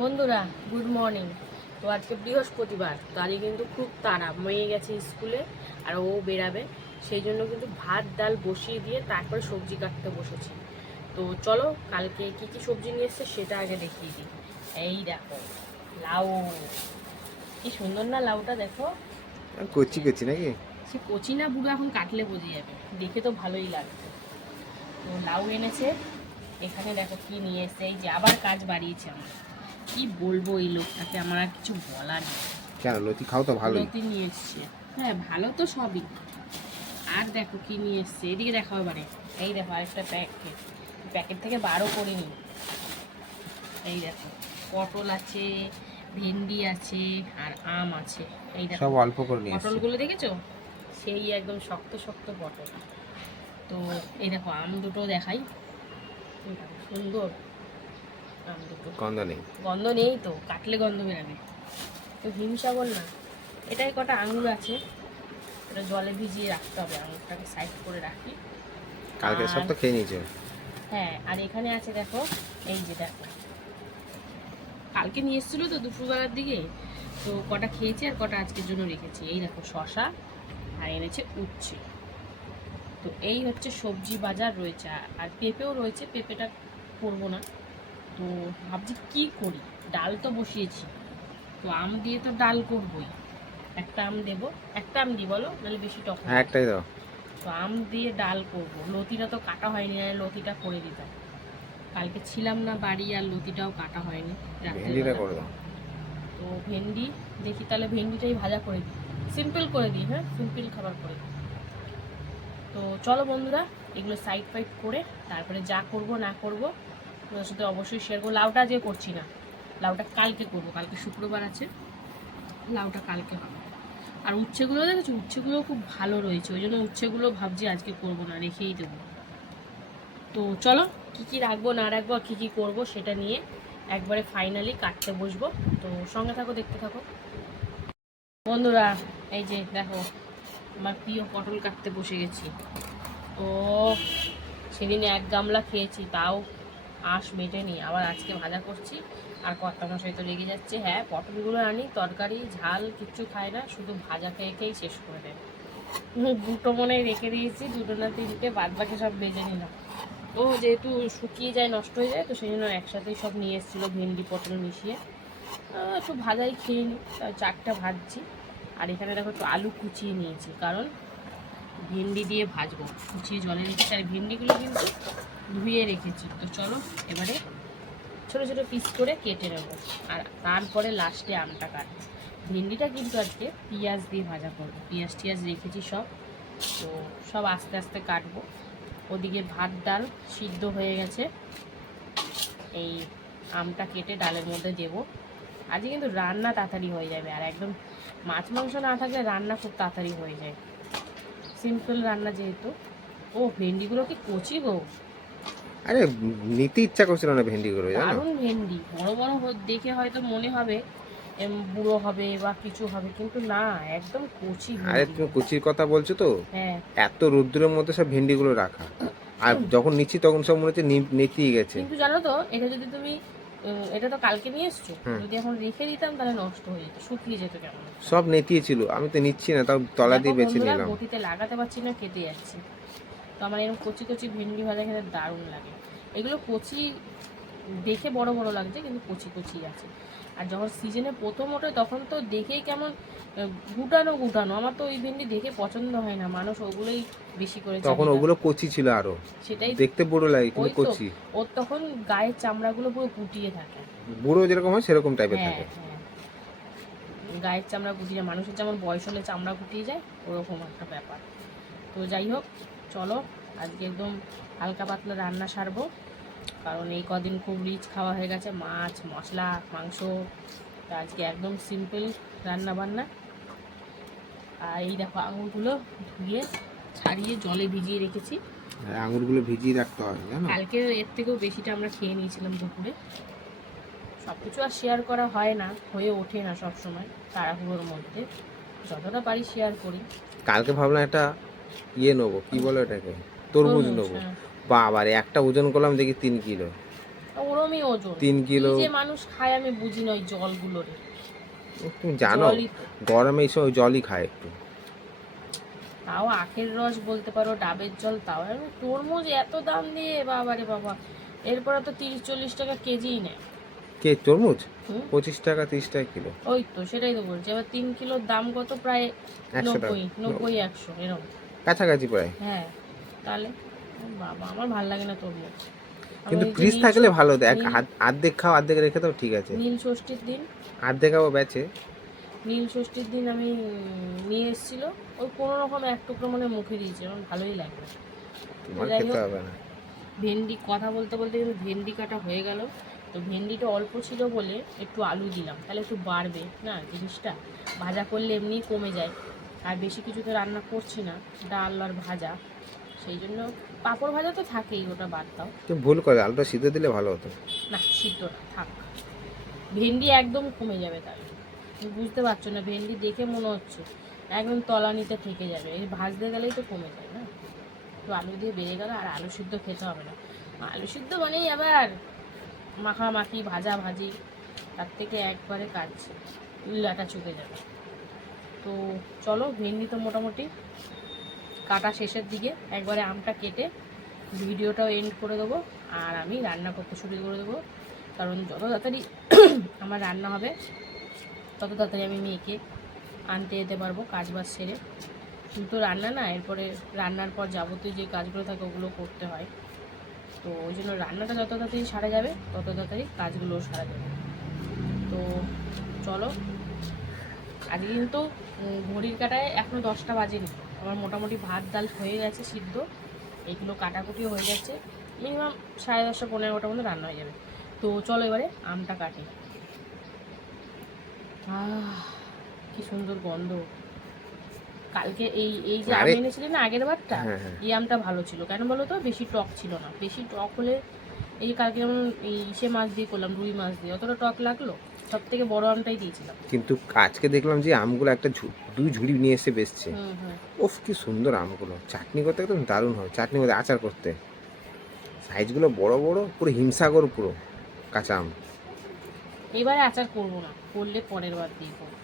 বন্ধুরা good morning তো আজকে বৃহস্পতিবার তো আজকে কিন্তু খুব তাড়া। মেয়ে গেছে স্কুলে আর ও বেরাবে। সেই জন্য কিন্তু ভাত ডাল বসিয়ে দিয়ে তারপরে সবজি কাটতে বসেছি। তো চলো কালকে কি কি সবজি নিয়ে এসছে সেটা আগে দেখিয়ে দিই। এই দেখো লাউ। কি সুন্দর না লাউটা দেখো? কচি কচি নাকি? সে কচি না বুড়ো এখন কাটলে বোঝা যাবে। দেখে তো ভালোই লাগবে তো লাউ এনেছে। এখানে দেখো কি নিয়ে এসছে এই যে আবার কাজ বাড়িয়েছে আমার। কি বলব এই লোকটাকে? আমার আর কিছু বলার নেই। কেন? লতি খাও তো ভালোই। লতি নিয়ে এসছে। হ্যাঁ ভালো তো সবই। আর দেখো কি নিয়ে এসছে। এদিকে দেখো এবারে। এই দেখো আরেকটা প্যাকেট। প্যাকেট থেকে বারো করে করিনি এই দেখো পটল আছে ভেন্ডি আছে আর আম আছে। এই দেখো সব অল্প করে নিয়ে পটলগুলো দেখেছ? সেই একদম শক্ত শক্ত পটল। তো এই দেখো আম দুটো দেখাই। সুন্দর। আম দুটো গন্ধ নেই। গন্ধ নেই তো কাটলে গন্ধ বেরাবে। তো হিমসাগর না এটাই কটা আঙুর আছে এটা জলে ভিজিয়ে রাখতে হবে আঙুরটাকে সাইড করে রাখি। কালকে সব তো খেয়ে নিয়েছো। হ্যাঁ আর এখানে আছে দেখো এই যে দেখো। কালকে নিয়ে এসেছিল তো দুপুরবেলার দিকে তো কটা খেয়েছি আর কটা আজকের জন্য রেখেছি। এই দেখো শশা আর এনেছে উচ্ছে। তো এই হচ্ছে সবজি বাজার রয়েছে আর- আর পেঁপেও রয়েছে পেঁপেটা করব না। তো ভাবছি কি করি? ডাল তো বসিয়েছি। তো আম দিয়ে তো ডাল করবই। একটা আম দেবো। একটা আম দিই বলো? নাহলে বেশি টক হ্যাঁ একটাই দাও। তো আম দিয়ে ডাল করব। লতিটা তো কাটা হয়নি আর লতিটা করে দিতাম। কালকে ছিলাম না বাড়ি আর লতিটাও কাটা হয়নি ভেন্ডিটা করে দাও। তো ভেন্ডি দেখি তাহলে ভেন্ডিটাই ভাজা করে দিই। সিম্পল করে দিই হ্যাঁ? সিম্পল খাবার করে দিই। তো চলো বন্ধুরা এগুলো সাইড ফাইড করে তারপরে যা করব না করব তোমাদের সাথে অবশ্যই শেয়ার করব। লাউটা আজকে করছি না। লাউটা কালকে করব। কালকে শুক্রবার আছে। লাউটা কালকে হবে। আর উচ্ছেগুলো দেখেছ? উচ্ছেগুলো খুব ভালো রয়েছে। ওই জন্য উচ্ছেগুলো ভাবছি আজকে করব না, রেখেই দেবো। তো চলো, কি কি রাখব, না রাখব আর কী কী করব সেটা নিয়ে একবারে ফাইনালি কাটতে বসবো। তো সঙ্গে থাকো, দেখতে থাকো। বন্ধুরা, এই যে দেখো, আমার প্রিয় পটল কাটতে বসে গেছি। ও, সেদিন এক গামলা খেয়েছি, তাও আঁশ মেটেনি আবার আজকে ভাজা করছি। আর কর্তা মশাই তো লেগে যাচ্ছে। হ্যাঁ পটলগুলো আনি, তরকারি, ঝাল, কিচ্ছু খায় না, শুধু ভাজা খেয়ে খেয়েই শেষ করে দেয়। দুটো মনে রেখে দিয়েছি, দুটো না তিনটে বাদ বাকি সব বেজে নিলাম ও যেহেতু শুকিয়ে যায়, নষ্ট হয়ে যায়, তো সেই জন্য একসাথেই সব নিয়ে এসেছিল ভেন্ডি, পটল মিশিয়ে। একটু ভাজাই খেয়ে নিই। চারটা ভাজছি। আর এখানে দেখো একটু আলু কুচিয়ে নিয়েছি, কারণ ভেন্ডি দিয়ে ভাজবো। কুচিয়ে জলে রেখেছি। আর ভেন্ডিগুলো কিন্তু ধুয়ে রেখেছি। তো চলো এবারে ছোটো ছোটো পিস করে কেটে নেব। আর তারপরে লাস্টে আমটা কাটবো। ভেন্ডিটা কিন্তু আজকে পেঁয়াজ দিয়ে ভাজা করব। পেঁয়াজ টিয়াজ রেখেছি সব। তো সব আস্তে আস্তে কাটবো। ওদিকে ভাত, ডাল সিদ্ধ হয়ে গেছে। এই আমটা কেটে ডালের মধ্যে দেব। আজকে কিন্তু রান্না তাড়াতাড়ি হয়ে যাবে। আর একদম মাছ, মাংস না থাকলে রান্না খুব তাড়াতাড়ি হয়ে যায়। সিম্পল রান্না যেহেতু। ও, ভেন্ডিগুলো কি কচি গো? আরে নিতে ইচ্ছা করছিল না ভেন্ডি ভেন্ডিগুলো জানো? দারুণ ভেন্ডি। বড় বড় দেখে হয়তো মনে হবে এম, বুড়ো হবে বা কিছু হবে কিন্তু না একদম কচি আরে তুমি কুচির কথা বলছো তো? হ্যাঁ। এত রোদ্রের মধ্যে সব ভেন্ডিগুলো রাখা। আর যখন নিচ্ছি তখন সব মনে হচ্ছে নেতিয়ে গেছে। কিন্তু জানো তো এটা যদি তুমি এটা তো কালকে নিয়ে এসছো যদি এখন রেখে দিতাম তাহলে নষ্ট হয়ে যেত শুকিয়ে যেত কেমন? সব নেতিয়ে ছিল। আমি তো নিচ্ছি না তাও তলা দিয়ে বেছে নিলাম। বটিতে লাগাতে পারছি না কেটে যাচ্ছে। তো আমার এরকম কচি কচি ভেন্ডি ভাজা খেতে দারুণ লাগে। এগুলো কচি দেখে বড় বড় লাগছে কিন্তু কচি কচি আছে। আর যখন সিজনে প্রথম ওঠে তখন তো দেখেই কেমন গুটানো গুটানো। আমার তো ওই ভেন্ডি দেখে পছন্দ হয় না। মানুষ ওগুলোই বেশি করে তখন ওগুলো কচি ছিল আরও। সেটাই দেখতে বড় লাগে কিন্তু কচি। ওর তখন গায়ের চামড়াগুলো পুরো গুটিয়ে থাকে। বুড়ো যেরকম হয় সেরকম টাইপের হ্যাঁ থাকে। হ্যাঁ। গায়ের চামড়া গুটিয়ে মানুষের যেমন বয়স হলে চামড়া গুটিয়ে যায় ওরকম একটা ব্যাপার। তো যাই হোক চলো আজকে একদম হালকা পাতলা রান্না সারবো। কারণ এই কদিন খুব রিচ খাওয়া হয়ে গেছে মাছ মশলা মাংস। তো আজকে একদম সিম্পল রান্না বান্না। আর এই দেখো আঙুরগুলো ধুয়ে ছাড়িয়ে জলে ভিজিয়ে রেখেছি। আর আঙুরগুলো ভিজিয়ে রাখতে হয় জানো? কালকে এর থেকেও বেশিটা আমরা খেয়ে নিয়েছিলাম দুপুরে। সব কিছু আর শেয়ার করা হয় না হয়ে ওঠে না সব সময় তাড়াহুড়োর মধ্যে। যতটা পারি শেয়ার করি। কালকে ভাবলাম একটা ইয়ে নেব কি বলো এটাকে তরমুজ নেব। হ্যাঁ। বাবার একটা ওজন করলাম দেখি তিন কিলো। ওরমই ওজন। তিন কিলো। যে মানুষ খায় আমি বুঝি না ওই জলগুলোর। তুমি জানো গরমে জলই খায় একটু। তাও আখের রস বলতে পারো ডাবের জল তাও তরমুজ এত দাম দিয়ে বাবা রে বাবা। এরপরে তো তিরিশ চল্লিশ টাকা কেজিই নেয়। কে তরমুজ? পঁচিশ টাকা তিরিশ টাকা কিলো। ওই তো সেটাই তো বলছি। এবার তিন কিলোর দাম কত? প্রায় নব্বই নব্বই একশো এরকম। কাছাকাছি প্রায়। হ্যাঁ তাহলে বাবা আমার ভালো লাগে না তরমুজ আমার কিন্তু ফ্রিজ থাকলে ভালো দেখ আর্ধেক খাও আর্ধেক রেখে দাও ঠিক আছে। নীল ষষ্ঠীর দিন। আর্ধেক খাও বেচে নীল ষষ্ঠীর দিন আমি নিয়ে এসেছিল ওই কোনো রকম এক টুকরো মানে মুখে দিয়েছে আমার ভালোই লাগল। তোমার খেতে হবে না। ভেন্ডি কথা বলতে বলতে কিন্তু ভেন্ডি কাটা হয়ে গেল। তো ভেন্ডিটা অল্প ছিল বলে একটু আলু দিলাম তাহলে একটু বাড়বে না জিনিসটা? ভাজা করলে এমনিই কমে যায়। আর বেশি কিছু তো রান্না করছি না ডাল আর ভাজা সেই জন্য পাঁপড় ভাজা তো থাকেই ওটা বাদ দাও। তুমি ভুল করে আলুটা সিদ্ধ দিলে ভালো হতো। না সিদ্ধ না থাক। ভেন্ডি একদম কমে যাবে তাহলে তুমি বুঝতে পারছ না ভেন্ডি দেখে মনে হচ্ছে একদম তলানিতে থেকে যাবে। এই ভাজতে গেলেই তো কমে যায় না। তো আলু দিয়ে বেড়ে গেল আর আলু সিদ্ধ খেতে হবে না। আলু সিদ্ধ মানেই আবার মাখামাখি ভাজা ভাজি তার থেকে একবারে কাজ লাটা চুকে যাবে। তো চলো ভেন্ডি তো মোটামুটি। কাটা শেষের দিকে, একবারে আমটা কেটে ভিডিওটাও এন্ড করে দেবো, আর আমি রান্না করতে শুরু করে দেবো। কারণ যত তাড়াতাড়ি আমার রান্না হবে, তত তাড়াতাড়ি আমি মেয়েকে আনতে যেতে পারব কাজ বাজ সেরে। কিন্তু রান্না না, এরপরে রান্নার পর যাবতীয় যে কাজগুলো থাকে, ওগুলো করতে হয়। তো ওই জন্য রান্নাটা যত তাড়াতাড়ি সারা যাবে, তত তাড়াতাড়ি কাজগুলোও সারা যাবে। তো চলো আজকে কিন্তু ঘড়ির কাটায় এখনও দশটা বাজেনি। আমার মোটামুটি ভাত ডাল হয়ে গেছে সিদ্ধ। এইগুলো কাটাকুটিও হয়ে যাচ্ছে। মিনিমাম সাড়ে দশটা পনেরো মধ্যে রান্না হয়ে যাবে। তো চলো এবারে আমটা কাটি। আহ কি সুন্দর গন্ধ। কালকে এই এই যে আম এনেছিলেন না আগের বারটা? হ্যাঁ হ্যাঁ। এই আমটা ভালো ছিল। কেন বলো তো? বেশি টক ছিল না। বেশি টক হলে এই কালকে যেমন এই ইসে মাছ দিয়ে করলাম রুই মাছ দিয়ে অতটা টক লাগল? সব থেকে বড় আমটাই দিয়েছিলাম। কিন্তু আজকে দেখলাম যে আমগুলো একটা দুই ঝুড়ি নিয়ে এসে বেচছে। ওফ কি সুন্দর আমগুলো। চাটনি করতে একদম দারুণ হয়। চাটনি করতে আচার করতে। সাইজগুলো বড় বড় পুরো হিমসাগর পুরো কাঁচা আম। এবারে আচার করব না করলে পরের বার দিয়ে করব।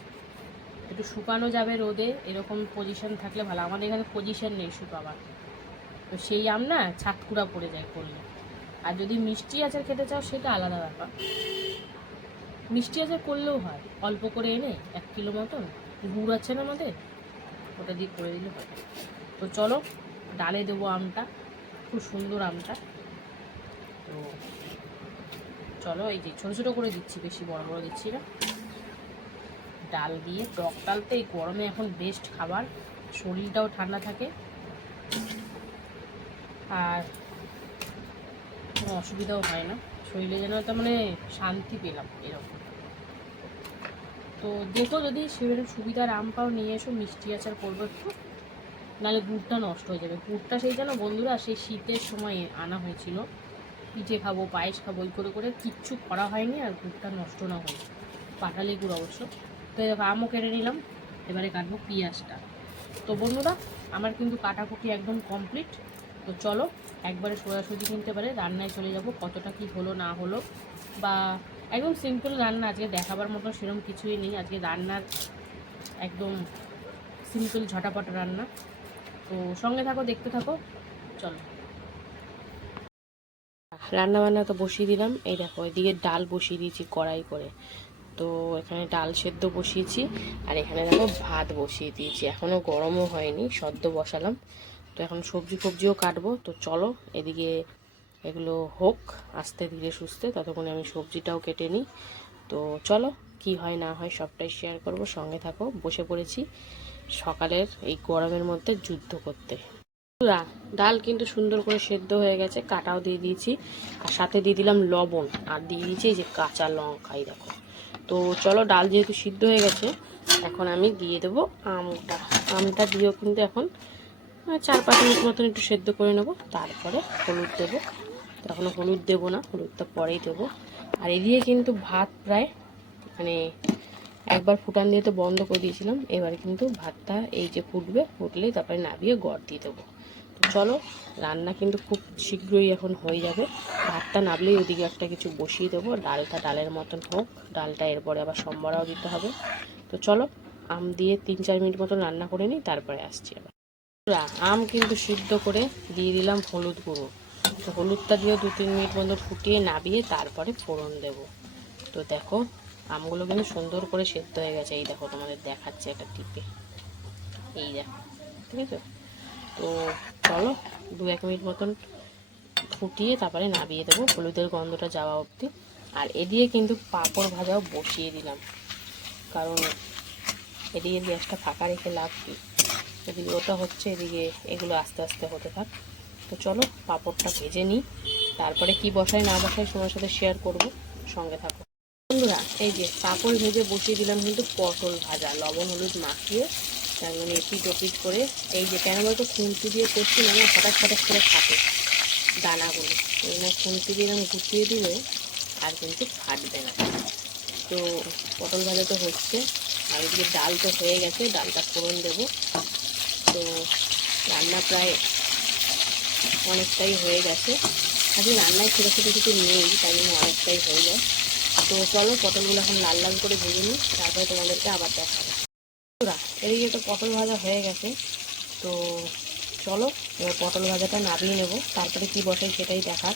একটু শুকানো যাবে রোদে এরকম পজিশন থাকলে ভালো। আমাদের এখানে পজিশন নেই শুকাবার। তো সেই আম না ছাতকুড়া পড়ে যায় করলে। আর যদি মিষ্টি আচার খেতে চাও সেটা আলাদা ব্যাপার। মিষ্টি আচার করলেও হয়। অল্প করে এনে এক কিলো মতন গুড় আছে না আমাদের, ওটা দিয়ে করে দিলে হয়। তো চলো, ডালে দেবো আমটা, খুব সুন্দর আমটা। তো চলো, এই যে ছোটো ছোটো করে দিচ্ছি, বেশি বড় বড় দিচ্ছি না। ডাল দিয়ে, টক ডাল তো এই গরমে এখন বেস্ট খাবার, শরীরটাও ঠান্ডা থাকে। আর কোনো অসুবিধাও হয় না। শরীরে যেন একটা মানে শান্তি পেলাম এরকম। তো দেখো যদি সেরকম সুবিধার আম পাও নিয়ে এসো, মিষ্টি আচার করব একটু, নাহলে গুড়টা নষ্ট হয়ে যাবে। গুড়টা সেই যেন বন্ধুরা সেই শীতের সময় আনা হয়েছিল। পিঠে খাব, পায়েস খাব, ওই করে করে কিচ্ছু করা হয়নি আর গুড়টা নষ্ট না হয় পাটালি গুড় অবশ্য। তো এই আমও কেটে নিলাম, এবারে কাটবো পেঁয়াজটা। তো বন্ধুরা, আমার কিন্তু কাটাকুটি একদম কমপ্লিট। তো চলো, একবারে সোজাসুজি কিনতে পারে, রান্নায় চলে যাব, কতটা কি হলো না হলো। বা একদম সিম্পল রান্না, আজকে দেখাবার মতো সেরকম কিছুই নেই। আজকে রান্নার একদম সিম্পল ঝটাপট রান্না। তো সঙ্গে থাকো, দেখতে থাকো, চলো। রান্না বান্না তো বসিয়ে দিলাম। এই দেখো, এদিকে ডাল বসিয়ে দিয়েছি কড়াই করে। তো এখানে ডাল সেদ্ধ বসিয়েছি, আর এখানে দেখো ভাত বসিয়ে দিয়েছি। এখনও গরমও হয়নি, সদ্য বসালাম। তো এখন সবজি ফবজিও কাটবো। তো চলো, এদিকে এগুলো হোক, আস্তে ধীরে সুস্থে, ততক্ষণে আমি সবজিটাও কেটে নিই। তো চলো, কি হয় না হয় সবটাই শেয়ার করব, সঙ্গে থাকো, বসে পড়েছি সকালের এই গরমের মধ্যে যুদ্ধ করতে। ডাল কিন্তু সুন্দর করে সেদ্ধ হয়ে গেছে, কাটাও দিয়ে দিয়েছি, আর সাথে দিয়ে দিলাম লবণ, আর দিয়ে দিয়েছি এই যে কাঁচা লঙ্কাই দেখো। তো চলো, ডাল যেহেতু সিদ্ধ হয়ে গেছে, এখন আমি দিয়ে দেবো আমটা। আমটা দিয়েও কিন্তু এখন চার পাঁচ মিনিট মতন একটু সেদ্ধ করে নেব। তারপরে হলুদ দেবো। তো এখনও হলুদ দেবো না, হলুদটা পরেই দেবো। আর এদিকে কিন্তু ভাত প্রায় মানে একবার ফুটান দিয়ে তো বন্ধ করে দিয়েছিলাম। এবারে কিন্তু ভাতটা এই যে ফুটবে ফুটলেই তারপরে নাবিয়ে গড় দিয়ে দেবো। তো চলো, রান্না কিন্তু খুব শীঘ্রই এখন হয়ে যাবে। ভাতটা নাবলেই ওদিকে একটা কিছু বসিয়ে দেবো। ডালটা ডালের মতন হোক, ডালটা এরপরে আবার সম্বরাও দিতে হবে। তো চলো, আম দিয়ে তিন চার মিনিট মতন রান্না করে নিই, তারপরে আসছি আবার। আম কিন্তু সিদ্ধ করে দিয়ে দিলাম হলুদ গুঁড়ো। তো হলুদটা দিয়ে দু তিন মিনিট মতো ফুটিয়ে নাবিয়ে তারপরে ফোড়ন দেব। তো দেখো, আমগুলো কিন্তু সুন্দর করে সেদ্ধ হয়ে গেছে। এই দেখো, তোমাদের দেখাচ্ছে একটা টিপে। এই দেখো, ঠিক আছে? তো চলো, দু এক মিনিট মতন ফুটিয়ে তারপরে নাবিয়ে দেবো। হলুদের গন্ধটা যাওয়া অবধি। আর এদিকে কিন্তু পাঁপড় ভাজাও বসিয়ে দিলাম। কারণ এদিকে গ্যাসটা ফাঁকা রেখে লাভ কি? এদিকে ওটা হচ্ছে এদিকে এগুলো আস্তে আস্তে হতে থাক। তো চলো, পাঁপড়টা ভেজে নিই। তারপরে কি বসাই না বসাই তোমার সাথে শেয়ার করব। সঙ্গে থাকো। বন্ধুরা, এই যে পাঁপড় ভেজে বসিয়ে দিলাম কিন্তু পটল ভাজা, লবণ, হলুদ মাখিয়ে তার মানে এপিট ওপিট করে। এই যে কেন বলতো, খুন্তি দিয়ে করছি না আমার হঠাৎ হঠাৎ করে ফাটে দানাগুলো। ওই না খুন্তি দিয়ে এরকম গুটিয়ে দিলে আর কিন্তু ফাটবে না। তো পটল ভাজা তো হচ্ছে, আর এদিকে ডাল তো হয়ে গেছে, ডালটা ফোড়ন দেবো। তো রান্না প্রায় অনেকটাই হয়ে গেছে। আজকে রান্নায় ছোটো ছোটো কিছু নেই তাই জন্য অনেকটাই হয়ে যায়। তো চলো পটলগুলো এখন লাল লাল করে ভেজে নিই তারপরে তোমাদেরকে আবার দেখাবো। বন্ধুরা, এদিকে তো পটল ভাজা হয়ে গেছে। তো চলো এবার পটল ভাজাটা নামিয়ে নেব তারপরে কি বসাই সেটাই দেখার।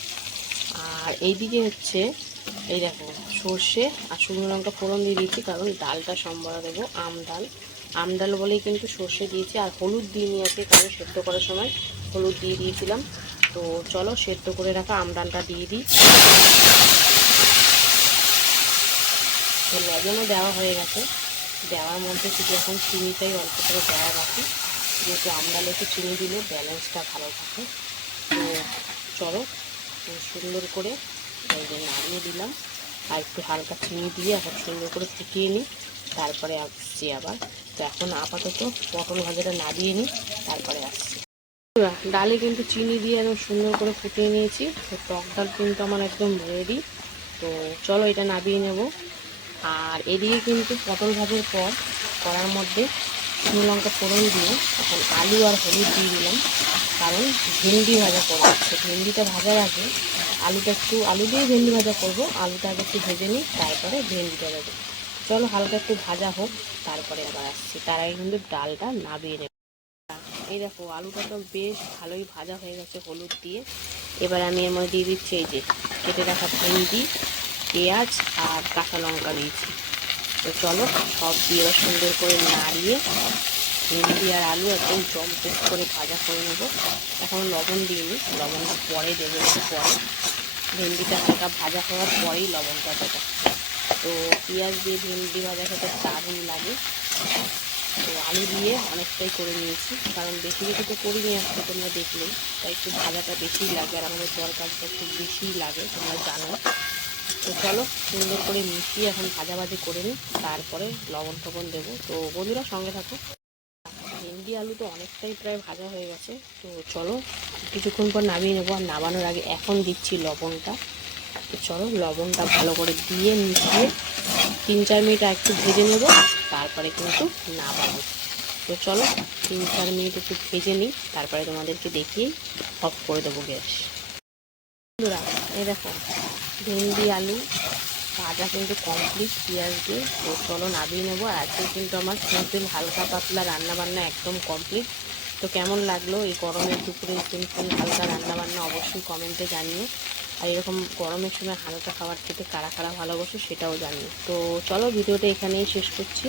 আর এইদিকে হচ্ছে এই দেখো সর্ষে আর শুকনো লঙ্কা ফোড়ন দিয়ে দিচ্ছি কারণ ডালটা সম্বরা দেবো আম ডাল। আম ডাল বলেই কিন্তু সর্ষে দিয়েছি, আর হলুদ দিয়ে নিয়ে আসি কারণ সেদ্ধ করার সময় হলুদ দিয়ে দিয়েছিলাম। তো চলো সেদ্ধ করে রাখা আম ডালটা দিয়ে দিই। তো লবণও দেওয়া হয়ে গেছে। দেওয়ার মধ্যে শুধু এখন চিনিটাই অল্প করে দেওয়া বাকি। যেহেতু আমডালে একটু চিনি দিলে ব্যালেন্সটা ভালো থাকে। তো চলো সুন্দর করে নাড়িয়ে দিলাম। আর একটু হালকা চিনি দিয়ে এখন সুন্দর করে ফুটিয়ে নিই। তারপরে আসছি আবার। তো এখন আপাতত পটল ভাজাটা নাড়িয়ে নিই, তারপরে আসছি। ডালে কিন্তু চিনি দিয়ে একদম সুন্দর করে ফুটিয়ে নিয়েছি, তো টক ডাল কিন্তু আমার একদম রেডি তো চলো এটা নাবিয়ে নেব। আর এদিকে কিন্তু পটল ভাজার পর করার মধ্যে শুকনো লঙ্কা ফোড়ন দিয়ে এখন আলু আর হলুদ দিয়ে দিলাম, কারণ ভেন্ডি ভাজা করব। তো ভেন্ডিটা ভাজার আগে আলুটা একটু, আলু দিয়ে ভেন্ডি ভাজা করব, আলুটা আগে একটু ভেজে নিই, তারপরে ভেন্ডিটা দেবো। চলো হালকা একটু ভাজা হোক, তারপরে আবার আসছি। তার আগে কিন্তু ডালটা নাবিয়ে নেব। এই দেখো, আলুটা তো বেশ ভালোই ভাজা হয়ে গেছে হলুদ দিয়ে। এবার আমি এর মধ্যে দিয়ে দিচ্ছি এই যে কেটে রাখা ভেন্ডি, পেঁয়াজ আর কাঁচা লঙ্কা দিয়েছি। তো চলো, সব দিয়ে এবার সুন্দর করে নাড়িয়ে ভেন্ডি আর আলু একদম জমপুক করে ভাজা করে নেব। এখন লবণ দিইনি লবণটা পরে দেবো একটু পরে। ভেন্ডিটা হালকা ভাজা হওয়ার পরেই লবণটা দেবো। তো পেঁয়াজ দিয়ে ভেন্ডি ভাজা খেতে দারুণ লাগে। তো আলু দিয়ে অনেকটাই করে নিয়েছি, কারণ বেশি বেশি তো করিনি আজকে, তোমরা দেখলেই তাই একটু ভাজাটা বেশিই লাগে আর আমাদের তরকারিটা একটু বেশিই লাগে, তোমরা জানো। তো চলো, সুন্দর করে মিশিয়ে এখন ভাজাভাজি করে নিই, তারপরে লবণ টবণ দেবো। তো বন্ধুরা, সঙ্গে থাকো। ভেন্ডি আলু তো অনেকটাই প্রায় ভাজা হয়ে গেছে। তো চলো, কিছুক্ষণ পর নামিয়ে নেব। আর নামানোর আগে এখন দিচ্ছি লবণটা। তো চলো লবণটা ভালো করে দিয়ে মিশিয়ে তিন চার মিনিট একটু ভেজে নেব, তারপরে কিন্তু নামাবো। তো চলো তিন চার মিনিট একটু ভেজে নিই, তারপরে তোমাদেরকে দেখিয়ে অফ করে দেবো গ্যাস। বন্ধুরা, এই দেখো, ভেন্ডি, আলু, ভাজা কিন্তু কমপ্লিট পেঁয়াজ দিয়ে। তো চলো নামিয়ে নেব, আর আজকে কিন্তু আমার সিম্পল হালকা পাতলা রান্নাবান্না একদম কমপ্লিট তো কেমন লাগল এই গরমের দুপুরে সিম্পল হালকা রান্না বান্না অবশ্যই কমেন্টে জানিও। আর এরকম গরমের সময় হালকা খাবার খেতে কারা কারা ভালোবাসে সেটাও জানি। তো চলো ভিডিওটা এখানেই শেষ করছি।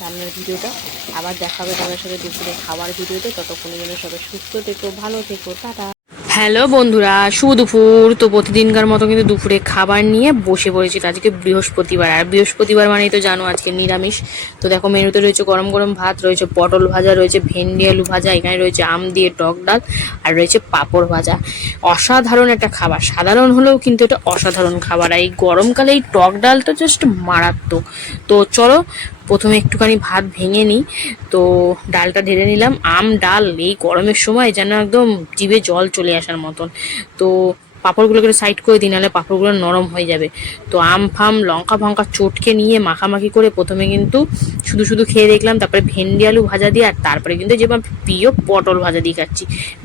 রান্নার ভিডিওটা। আবার দেখাবে তোমার সাথে দুপুরে খাবার ভিডিওতে। ততক্ষণে যেন সবাই সুস্থ থেকো, ভালো থেকো, টাটা। হ্যালো বন্ধুরা, শুভ দুপুর। তো প্রতিদিনকার মতো কিন্তু দুপুরে খাবার নিয়ে বসে পড়েছি তো আজকে বৃহস্পতিবার। আর বৃহস্পতিবার মানেই তো জানো আজকে নিরামিষ। তো দেখো মেনুতে রয়েছে গরম গরম ভাত, রয়েছে পটল ভাজা, রয়েছে ভেন্ডি আলু ভাজা, এখানে রয়েছে আম দিয়ে টক ডাল, আর রয়েছে পাঁপড় ভাজা। অসাধারণ একটা খাবার। সাধারণ হলেও কিন্তু এটা অসাধারণ খাবার। আর এই গরমকালে এই টক ডালটা জাস্ট মারাত্মক। তো চলো প্রথমে একটুখানি ভাত ভেঙে নিই, তো ডালটা ঢেলে নিলাম। আম, ডাল এই গরমের সময় যেন একদম জিভে জল চলে আসার মতন। তো পাঁপড়গুলোকে সাইড করে দিই, নাহলে পাঁপড়গুলো নরম হয়ে যাবে। তো আম ফাম, লঙ্কা ফঙ্কা চটকে নিয়ে মাখামাখি করে প্রথমে কিন্তু শুধু শুধু খেয়ে দেখলাম, তারপরে ভেন্ডি আলু ভাজা দিয়ে, আর তারপরে কিন্তু যে প্রিয় পটল ভাজা দিয়ে খাচ্ছি।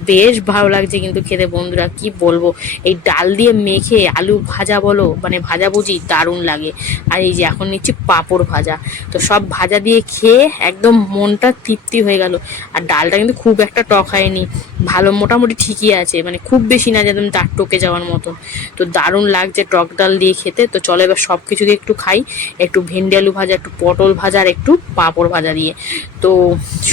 বেশ ভালো লাগছে কিন্তু খেতে বন্ধুরা, কি বলব? এই ডাল দিয়ে মেখে আলু ভাজা বলো মানে ভাজা বুঝি দারুণ লাগে। আর এই যে এখন নিচ্ছি পাঁপড় ভাজা। তো সব ভাজা দিয়ে খেয়ে একদম মনটা তৃপ্তি হয়ে গেল। আর ডালটা কিন্তু খুব একটা টক হয়নি। ভালো মোটামুটি ঠিকই আছে মানে খুব বেশি না যে একদম দাঁত টকে যাওয়ার মতন। তো দারুণ লাগছে টক ডাল দিয়ে খেতে। তো চলো এবার সব কিছু দিয়ে একটু খাই। একটু ভেন্ডি আলু ভাজা, একটু পটল ভাজা আর একটু পাঁপড় ভাজা দিয়ে। তো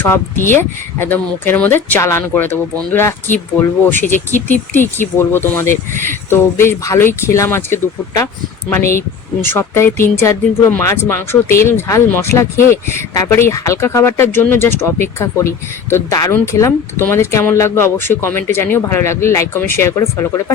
সব দিয়ে একদম মুখের মধ্যে চালান করে দেবো। বন্ধুরা, কি বলব? সে যে কি তৃপ্তি, কি বলব তোমাদের? তো বেশ ভালোই খেলাম আজকে দুপুরটা। মানে এই সপ্তাহে তিন, চার দিন পুরো মাছ, মাংস, তেল, ঝাল, মশলা খেয়ে তারপরে এই হালকা খাবারটার জন্য জাস্ট অপেক্ষা করি। তো দারুণ খেলাম। তো তোমাদের কেমন লাগল অবশ্যই কমেন্টে জানিও। ভালো লাগলে লাইক কমেন্ট শেয়ার করে ফলো করে পাশে